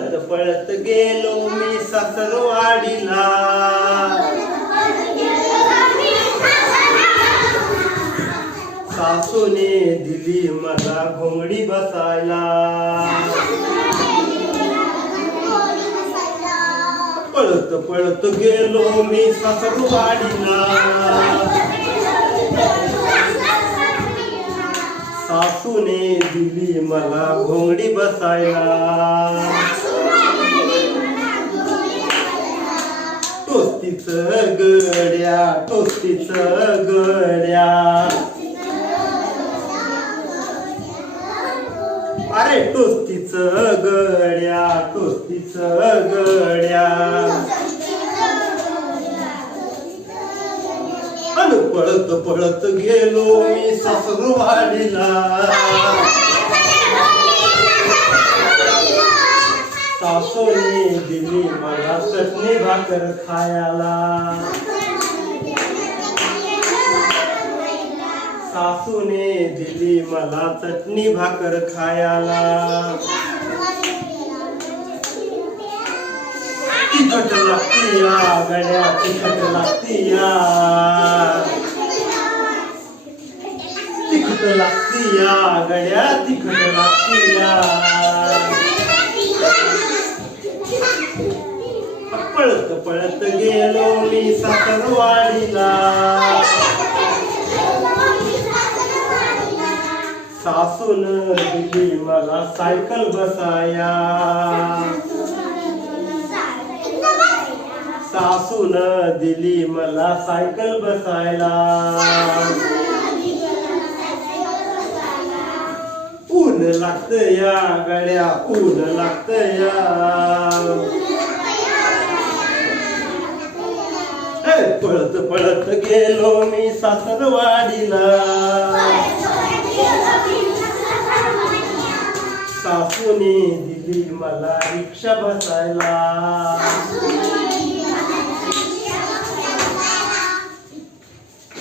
पळत पळत गेलो मी सासरवाडीला. सासूने दिली मला घोंगडी बसायला. पळत पळत गेलो मी सासरवाडीला. सासूने दिली मला घोंगडी बसायला. टोस्तीच गड्या टोस्तीच गड्या. अरे टोस्तीच गड्या टोस्तीच गड्या. अन पळत पळत गेलो मी सासरवाडीला. सासूने दिली मला चटणी भाकर खायला। सासूने दिली मला चटणी भाकर खायला। तिखट लागतीया गड्या तिखट लागतीया तिखट लागतीया गड्या तिखट लागतीया पळत पळत गेलो मी सासरवाडीला. सासून दिली मला सायकल बसाया. सासून दिली मला सायकल बसायला. ऊन लागत या गड्या ऊन लागत या. पळत पळत गेलो मी सासरवाडीला. सासूने दिली मला रिक्षा बसायला.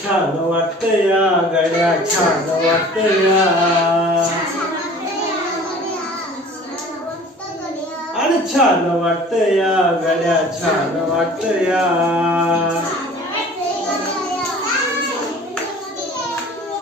छान वाटत या गड्या छान वाटत या. आणि छान वाटत या गड्या छान वाटत या.